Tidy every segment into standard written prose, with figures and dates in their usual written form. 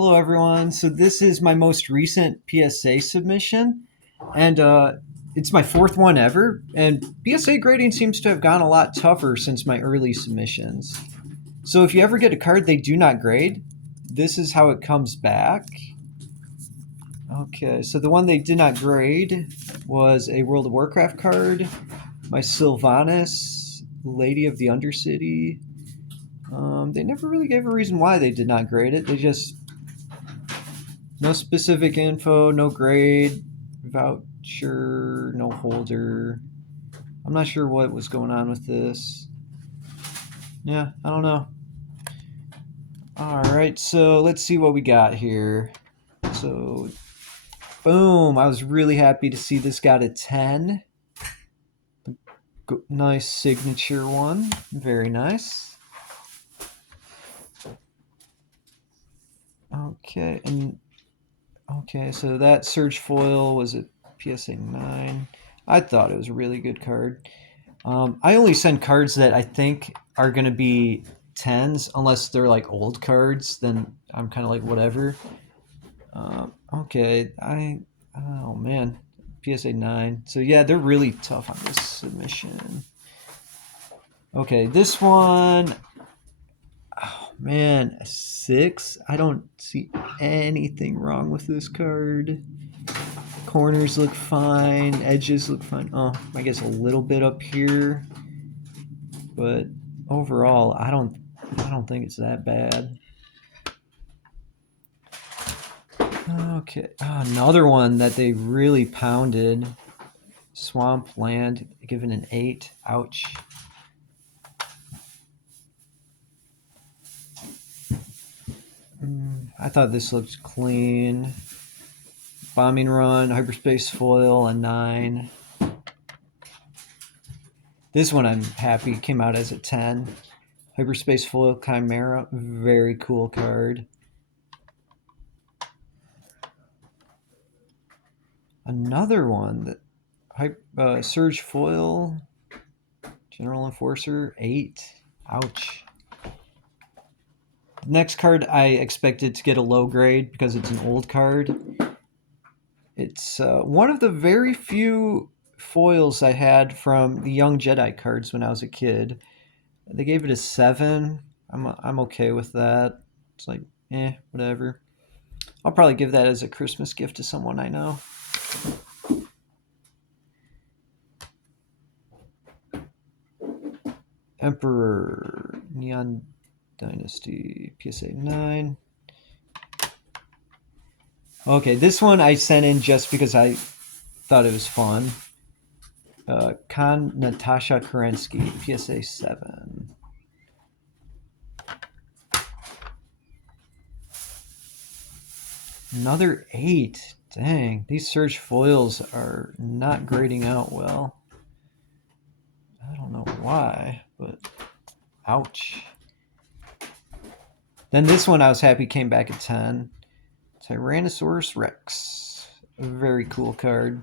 Hello, everyone. So this is my most recent PSA submission, and it's my fourth one ever. And PSA grading seems to have gone a lot tougher since my early submissions. So if you ever get a card they do not grade, this is how it comes back. Okay, so the one they did not grade was a World of Warcraft card, my Sylvanas, Lady of the Undercity. They never really gave a reason why they did not grade it. They just no specific info, no grade, voucher, no holder. I'm not sure what was going on with this. Yeah, I don't know. All right, so let's see what we got here. So, boom, I was really happy to see this got a 10. Nice signature one. Very nice. Okay, so that Surge Foil was a PSA 9. I thought it was a really good card. I only send cards that I think are going to be 10s, unless they're like old cards. Then I'm kind of like, whatever. Okay, oh man, PSA 9. So yeah, they're really tough on this submission. Okay, this one, oh man, a 6. I don't see anything wrong with this card. Corners look fine, edges look fine. Oh, I guess a little bit up here, but overall, I don't think it's that bad. Okay, another one that they really pounded. Swampland, given an 8. Ouch. I thought this looked clean. Bombing Run, Hyperspace Foil, a 9. This one I'm happy came out as a 10. Hyperspace Foil Chimera, very cool card. Another one that Surge Foil, General Enforcer, 8. Ouch. The next card I expected to get a low grade because it's an old card. It's one of the very few foils I had from the Young Jedi cards when I was a kid. They gave it a 7. I'm okay with that. It's like, whatever. I'll probably give that as a Christmas gift to someone I know. Emperor, Neon Dynasty, PSA 9. Okay, this one I sent in just because I thought it was fun. Natasha Kerensky, PSA 7. Another 8. Dang, these Surge foils are not grading out well. I don't know why, but ouch. Then this one I was happy came back at 10. Tyrannosaurus Rex. A very cool card.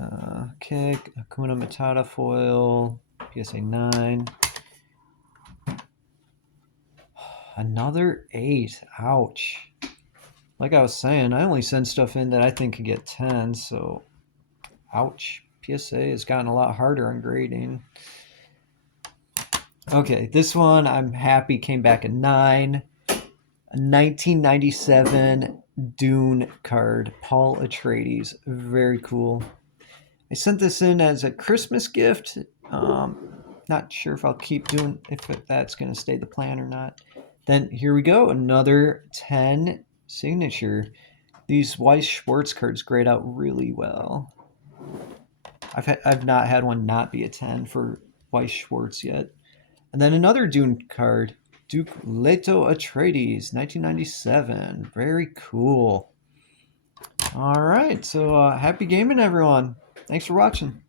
Okay, Hakuna Matata foil, PSA 9. Another 8. Ouch. Like I was saying, I only send stuff in that I think could get 10, so ouch. PSA has gotten a lot harder on grading. Okay, this one I'm happy came back a 9. A 1997 Dune card, Paul Atreides. Very cool. I sent this in as a Christmas gift. Not sure if I'll keep doing, if that's going to stay the plan or not. Then here we go, another 10 signature. These Weiss Schwartz cards grade out really well. I've not had one not be a 10 for Weiss Schwartz yet. And then another Dune card, Duke Leto Atreides, 1997. Very cool. All right, so happy gaming, everyone. Thanks for watching.